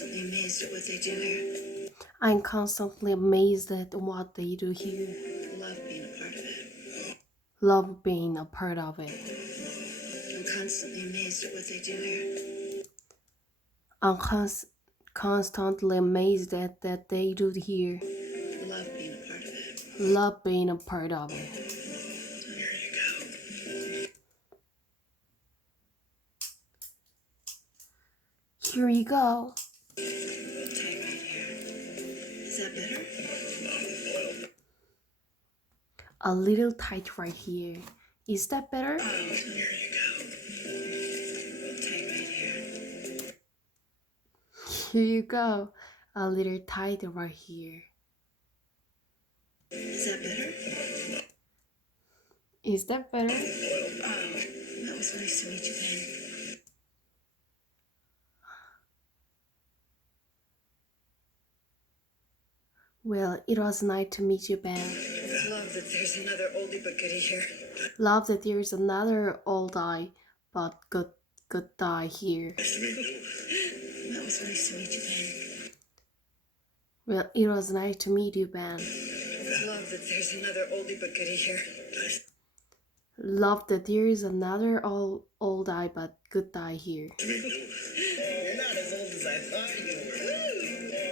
constantly amazed at what they do here. I'm constantly amazed at what they do here. Love being a part of it. Love being a part of it. I'm constantly amazed at what they do here. I'm constantly amazed at that they do here. Love being a part of it. Love being a part of it. Here you go. Here you go. Tight right here. Is that better? A little tight right here. Is that better? Here you go. Tight right here. Here you go. A little tight right here. Is that better? Is that better? That was nice to meet you, Ben. Well, it was nice to meet you, Ben. Love that there's another oldie but goodie here. Love that there's another old eye, but good die here. Nice to meet you. That was nice to meet you, Ben. Well, it was nice to meet you, Ben. Love that there's another oldie but goodie here. Love that there is another old eye, but good die here. You're not as old as I thought you were.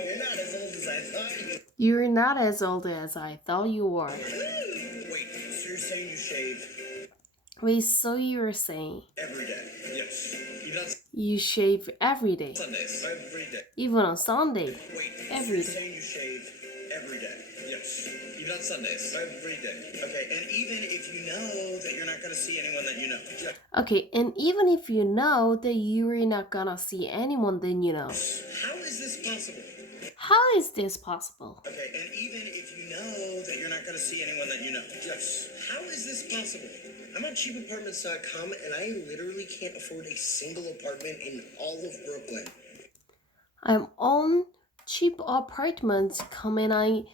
You're not as old as I thought you were. You're not as old as I thought you were. Wait, so you're saying you shave Wait, so you're saying every day? Yes. You not you shave every day, Sundays? Every day. even on Sunday? Wait, Every so you're day. saying you shave every day? Yes. Even on Sundays? Every day. Okay, and even if you know that you're not going to see anyone that you know. Yeah. Okay, and even if you know that you're not gonna see anyone, then you know. How is this possible? How is this possible? Okay, and even if you know that you're not going to see anyone that you know. Yes. How is this possible? I'm on cheapapartments.com and I literally can't afford a single apartment in all of Brooklyn. I'm on cheap apartments, and I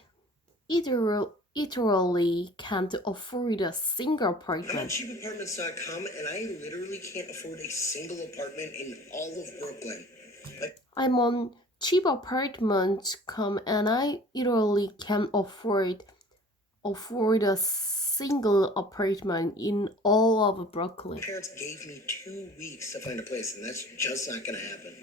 literally can't afford a single I'm on apartment. cheapapartments.com and I literally can't afford a single apartment in all of Brooklyn. I'm on cheap apartments, and I literally can't afford a single apartment in all of Brooklyn. My parents gave me 2 weeks to find a place, and that's just not going to happen.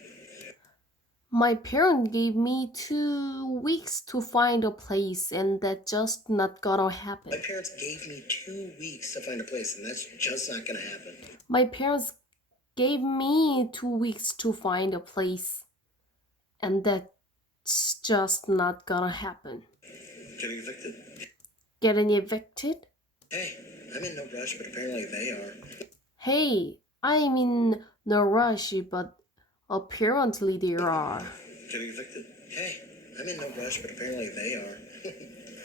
My parents gave me 2 weeks to find a place, and that's just not gonna happen. My parents gave me 2 weeks to find a place, and that's just not going to happen. My parents gave me 2 weeks to find a place, and that's just not gonna happen. Getting evicted? Getting evicted? Hey, I'm in no rush, but apparently they are. Hey, I'm in no rush, but apparently they are. Getting evicted? Hey, I'm in no rush, but apparently they are.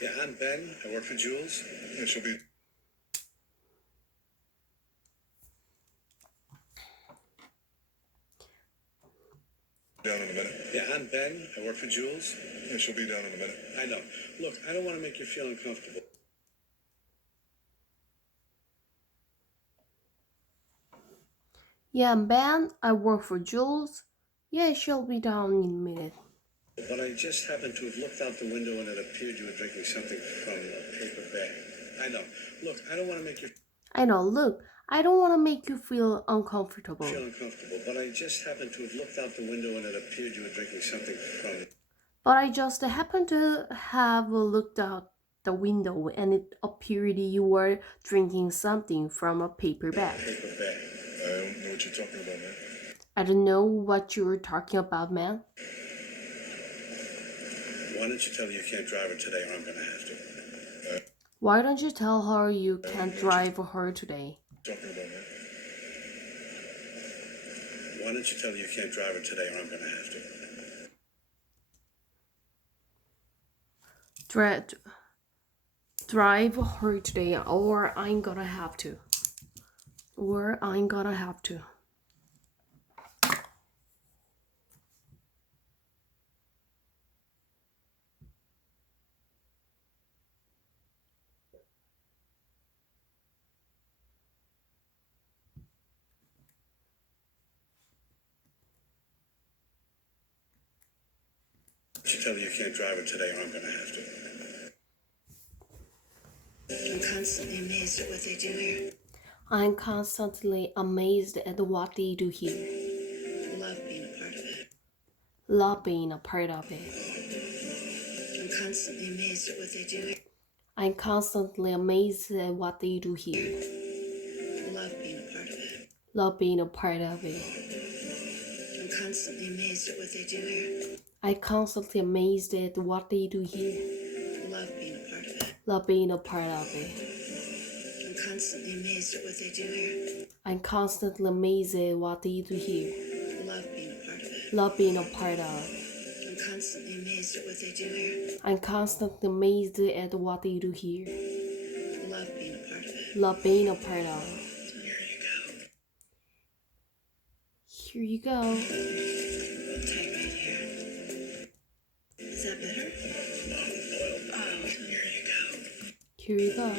Yeah, I'm Ben. I work for Jules. And she'll be down in a minute. Yeah, I'm Ben. I work for Jules. And she'll be down in a minute. I know. Look, I don't want to make you feel uncomfortable. Yeah, Ben, I work for Jules. Yeah, she'll be down in a minute. But I just happened to have looked out the window and it appeared you were drinking something from a paper bag. I know. Look, I don't want to make you I know, look, I don't want to make you feel uncomfortable. but I just happened to have looked out the window and it appeared you were drinking something from But I just happened to have looked out the window and it appeared you were drinking something from a paper bag. paper bag. I don't know what you're talking about, man. I don't know what you're talking about, man. Why don't you tell her you can't drive her today or I'm going to have to? Why don't you tell her you can't drive her today? Talking about, man. Why don't you tell her you can't drive her today or I'm going to have to? Drive her today or I'm gonna have to. Or I'm gonna have to. She tell me you can't drive it today or I'm gonna have to. I'm constantly amazed at what they do here. I'm constantly amazed at what they do here. Love being a part of it. Love being a part of it. I'm constantly amazed at what they do here. I'm constantly amazed at what they do here. Love being a part of it. Love being a part of it. I'm constantly amazed at what they do here. I'm constantly amazed at what they do here. Love being a part of it. Love being a part of it. I'm constantly amazed at what they do here. I'm constantly amazed at what they do here. Love being a part of it. Love being a part of. I'm constantly amazed at what they do here. I'm constantly amazed at what they do here. Love being a part of it. Love being a part of. Here you go. Here you go. Tight right here. Is that better? Oh, here you go. Here you go.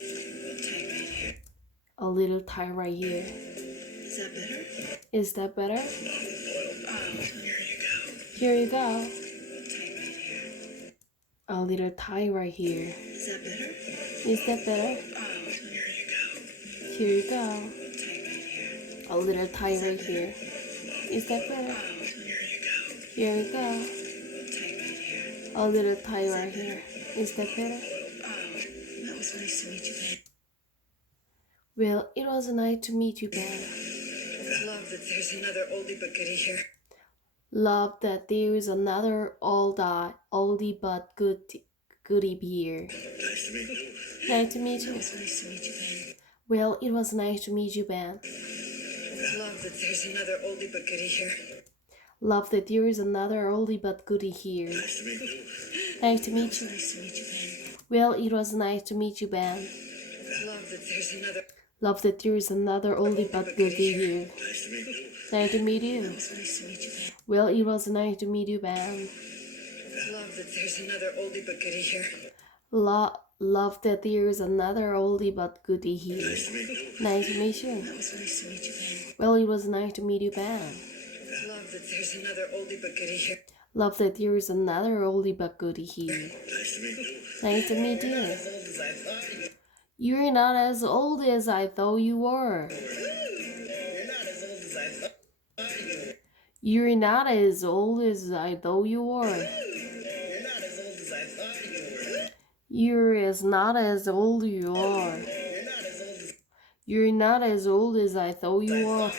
Tight right here. A little tie right here. Is that better? Is that better? Oh, here you go. Here you go. Tight right here. A little tie right here. Is that better? Is that better? Oh, here you go. Here you go. Tight right here. A little tie right here. Is that better? Oh, here you go. Here you go. Tight right here. A little tie right here. Is that better? Oh, that was nice to meet you, Ben. Well, it was nice to meet you, Ben. Love that there's another oldie but goodie here. Love that there is another oldie but goodie here. Nice to meet you. Nice to meet you. It was nice to meet you, Ben. Well, it was nice to meet you, Ben. Love that there's another oldie but goodie here. Love that there is another oldie but goodie here. Nice to meet you. Nice to meet you. Nice to meet you, Ben. Well, it was nice to meet you, Ben. Love that there's another. Love that there is another oldie but goodie here. Nice to meet you. Nice to meet you. It was nice to meet you, Ben. Well, it was nice to meet you, Ben. Love that there's another oldie but goodie here. Love that there is another oldie but goodie here. Nice to meet you. Nice to meet you. It was nice to meet you, Ben. Well, it was nice to meet you, Ben. Love that there's another oldie but goodie here. Love that there is another oldie but goodie here. Nice to meet you. Nice to meet you. As old as I thought you. You're not as old as I thought you were. You're not as old as I thought you were. You're not as old as I thought you were. You're not as old as I thought you are. You're not as old as I thought you were.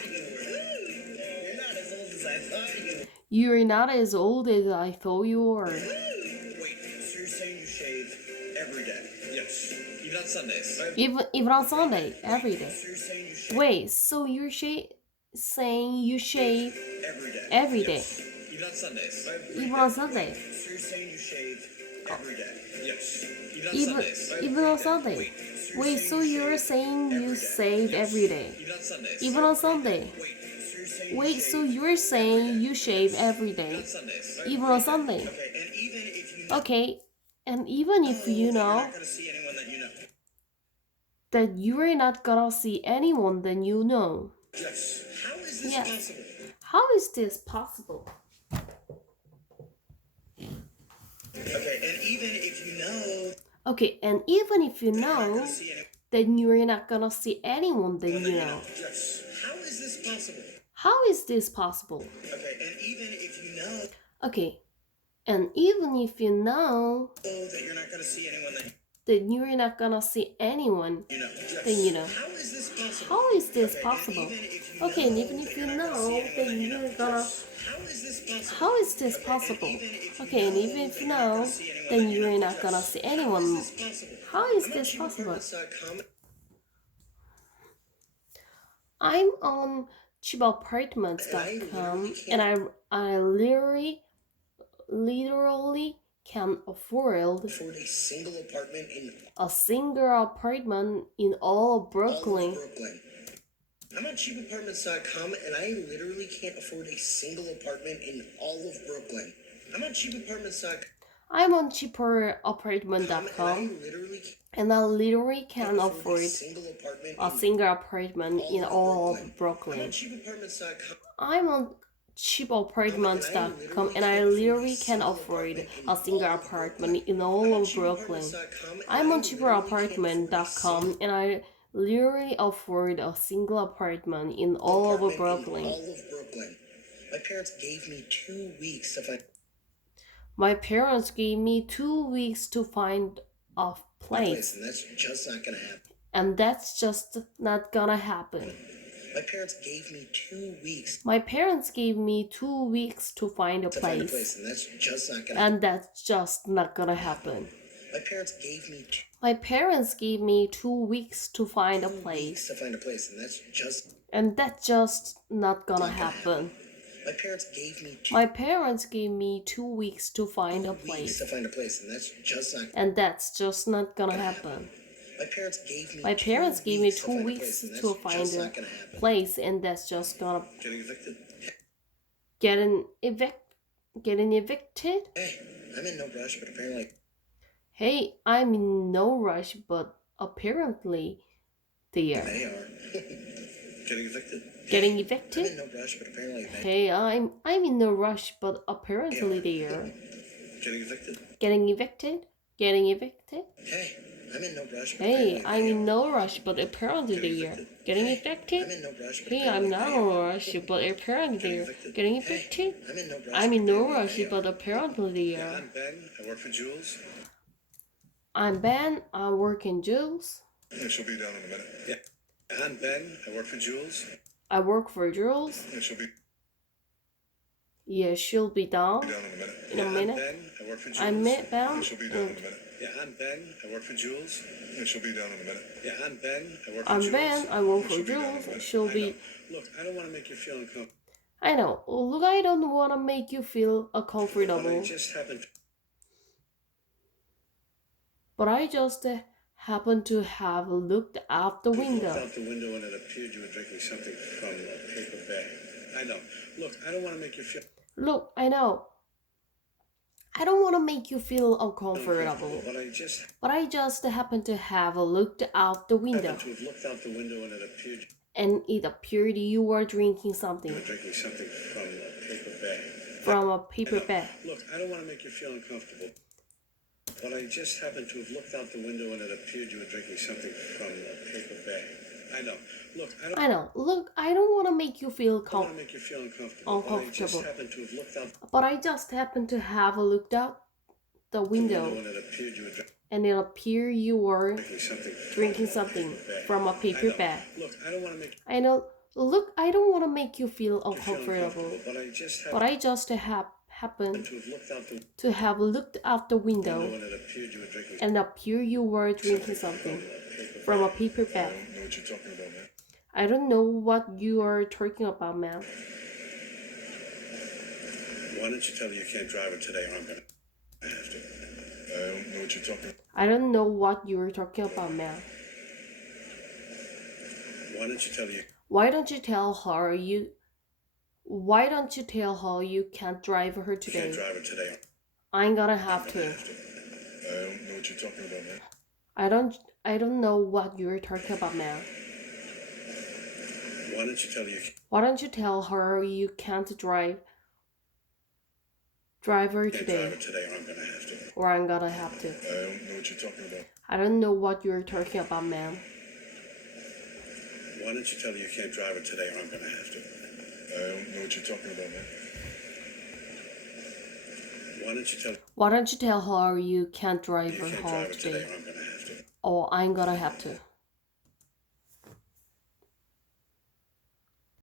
You're not as old as I thought you were. You're not as old as I thought you were. Wait, so you're saying you shave every day? Yes. Even on Sundays? Even on Sunday, every day. So you're saying you shave Wait, so you're saying you shave every day? every day, Even on Sundays? even on Sunday, So you're saying you shave every day? Yes. Even on Sundays? even on Sunday. Wait, so you're saying you save every day, Even on Sundays? even on Sunday. Wait, so you're saying Wait, so you're saying you shave every day, on Sundays? even on Sunday. Okay, and even if you know Okay, and even if you know you're not gonna see anyone that you know. that you're not gonna see anyone that you know. Yes. How is this Yes. possible? How is this possible? Okay, and even if you know Okay, and even if you you're not know gonna see anyone that you're not gonna see anyone that you know. Yes. How is this possible? How is this possible? Okay, and even if you know Okay, and even if you know that you're not gonna see anyone that that you're not gonna see anyone you know. Yes. that you know. How is this possible? How is this Okay, possible? and even if you Okay, and know even if that you you're not gonna know see that anyone you're that gonna. How is this possible? How is this possible? Okay, and even if you know that you're not gonna see anyone. How is this possible? I'm on cheapapartments.com and I literally can afford afford a single apartment in a single apartment in all of all of Brooklyn. Brooklyn. I'm on cheapapartments.com and I literally can't afford a single apartment in all of Brooklyn. I'm on cheapapartments.com I'm on and cheapapartment.com I literally can afford a single apartment a single apartment in all of I'm on Brooklyn. cheapapartments.com I'm on cheapapartments.com, and I literally can't afford a single apartment in all of Brooklyn. I'm on cheapapartment.com, and I literally afford a single apartment in all of Brooklyn. All of Brooklyn. My parents gave me 2 weeks to find My parents gave me 2 weeks to find a a place, place, and that's just not gonna happen. and that's just not gonna happen. My parents gave me 2 weeks My parents gave me 2 weeks to find a to find a place, place, and that's just not gonna and that's just not gonna happen. My parents gave me My parents gave me 2 weeks to find a 2 place, weeks to find a place, and that's just and that's just not gonna not gonna happen. My parents gave me My parents gave me 2 weeks to find a 2 weeks place, to find a place, and that's just not and that's just not gonna happen. My parents gave me My parents gave me 2 to weeks find a place, and to that's find just a not gonna happen. place, and that's just gonna Getting evicted? getting evicted. Hey, I'm in no rush, but apparently Hey, I'm in no rush, but apparently they are. they are. Getting evicted? Getting I'm evicted? in no rush, but apparently they Hey, I'm in no rush, but apparently they are. Getting evicted? Getting evicted? Getting evicted? Hey, I'm in no rush, but Hey, apparently I'm they in are. no rush, but apparently they are. Getting I'm evicted? in no rush, but Hey, I'm apparently not they in a are. rush, but apparently they are. Getting evicted? I'm in no rush. I'm in but no apparently rush, they are. but apparently they Yeah, are. I'm Ben. I work for Jules. I'm Ben, I work in Jules. And she'll be down in a minute. Yeah, I'm Ben. I work for Jules. I work for Jules. And she'll be Yeah, she'll be down down in a minute. in a Yeah, minute. I'm Ben. I work for Jules. I'm Ben. And she'll be down in a minute. Yeah, I'm Ben. I work for Jules. And she'll be down in a minute. Yeah, I'm Ben. I work for I'm Jules. Ben, I work And for she'll be down in a Jules. minute. She'll I be. know. Look, I don't want to make you feel uncomfortable. I know. Look, I don't want to make you feel But I uncomfortable, just happened to but I just happen to have looked out the look window. out the window and it appeared you were drinking something from a paper bag. I know. Look, I don't want to make you feel Look, I know. I don't want to make you feel uncomfortable, but I just but I just happen to have looked out the window, happened to have looked out the window and it appeared and it appeared you were drinking you something were drinking something from a paper bag. from a paper bag. Look, I don't want to make you feel uncomfortable, but I just happened to have looked out the window and it appeared you were drinking something from a paper bag. I know. Look, I know. Look, I don't want to make you feel I don't want to make you feel uncomfortable, uncomfortable, but I just happened to have looked out but I just happened to have looked out the the window window, and it appeared you were and it appeared you were drinking something from a paper bag. drinking something I know. from a paper bag. Look, I don't want to make I know. Look, I don't want to make you feel you feel uncomfortable, but but I just happened to have looked out the to have looked out the window window, and it appeared you were drinking and appear you were drinking something from a paper bag. know what you're talking about, man. I don't know what you are talking about, man. Why don't you tell her you can't drive her today or I'm gonna have to? I don't know what you're talking about. I don't know what you are talking about, man. Why don't you tell her you Why don't you tell her you? Why don't you tell her you can't drive her can't today? drive her today? I'm gonna have to. I don't know what you're talking about, man. I don't know what you're talking about, man. Why don't you tell her you Why don't you tell her you can't drive her can't drive today, her today or I'm gonna have to? or I'm gonna have to. I don't know what you're talking about. I don't know what you're talking about, man. Why don't you tell her you can't drive her today or I'm gonna have to? I don't know what you're talking about, man. Why don't you tell her Why don't you tell her you can't drive you her can't home drive her today today, or I'm gonna have to? or I'm gonna have to.